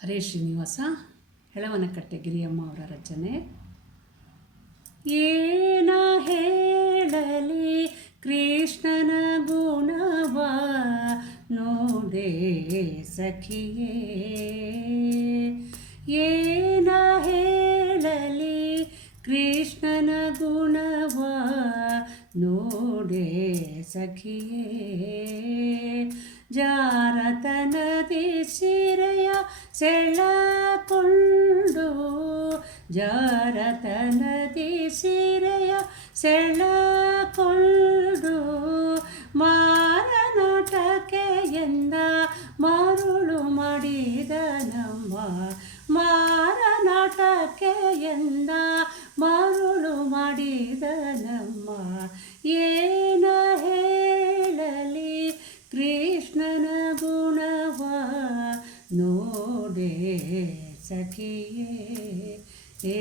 ಹರೇ ಶ್ರೀನಿವಾಸ ಹೆಳವನಕಟ್ಟೆ ಗಿರಿಯಮ್ಮ ಅವರ ರಚನೆ. ಏನ ಹೇಳಲಿ ಕೃಷ್ಣನ ಗುಣವ ನೋಡೆ ಸಖಿಯೇ, ಏನ ಹೇಳಲಿ ಕೃಷ್ಣನ ಗುಣವ ನೋಡೆ ಸಖಿಯೇ, ಜಾರತನದಿ ಸಿರೆಯ ಸೆಳಕೊಂಡು, ಜಾರತನದಿ ಸಿರೆಯ ಸೆಳಕೊಂಡು, ಮಾರನಾಟಕೆಯಿಂದ ಮರುಳು ಮಾಡಿದ ನಮ್ಮ, ಮಾರನಾಟಕೆಯಿಂದ ಮರುಳು ಮಾಡಿದ ನಮ್ಮ, ಏನ ಹೇಳಲಿ ಕೃಷ್ಣನ ಗುಣವ ನೋಡೆ ಸಖಿಯೇ.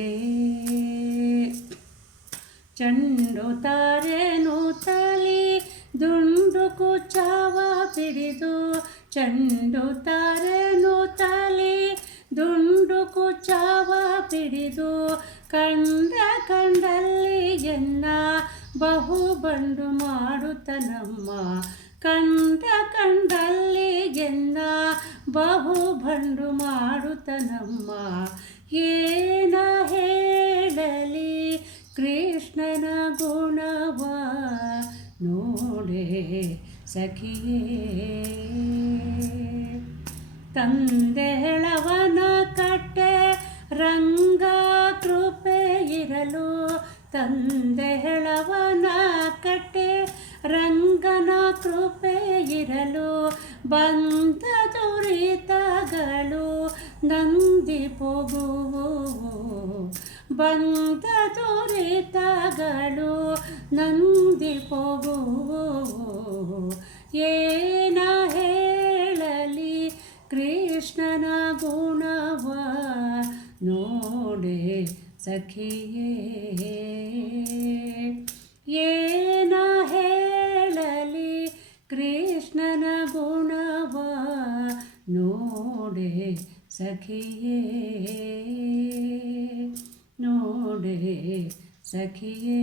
ಚಂಡು ತಾರೇನು ತಲಿ ದುಂಡು ಕುಚ್ಚವ ಪಿಡಿದು, ಚಂಡು ತಾರೇನು ತಲಿ ದುಂಡು ಕುಚ್ಚವ ಪಿಡಿದು, ಕಂಡ ಕಂಡಲ್ಲಿ ಎನ್ನ ಬಹು ಬಂಡು ಮಾಡುತ್ತ ನಮ್ಮ, ಕಂಡ ಕಂಡಲ್ಲಿ ಎನ್ನ ಬಹು ಬಂಡು ಮಾಡುತ್ತ ನಮ್ಮ, ಏನ ಹೇಳಲಿ ಕೃಷ್ಣನ ಗುಣವ ನೋಡೆ ಸಖಿಯೇ. ತಂದೆ ಹೆಳವನ ಕಟ್ಟೆ ರಂಗ ಕೃಪೆ ಇರಲು, ತಂದೆ ಹೆಳವನ ಕಟ್ಟೆ ರಂಗನ ಕೃಪೆ ಇರಲು, ಬಂದ ದುರಿತಗಳು ನಂದಿ ಹೋಗುವು, ಬಂದ ದುರಿತಗಳು ನಂದಿ ಹೋಗುವು, ಏನ ಹೇಳಲಿ ಕೃಷ್ಣನ ಗುಣವ ನೋಡೆ ಸಖಿಯೇ, ಏನ ಹೇಳಲಿ ಕೃಷ್ಣನ ಗುಣವ ನೋಡೆ ಸಖಿಯೇ, ನೋಡೆ ಸಖಿಯೇ.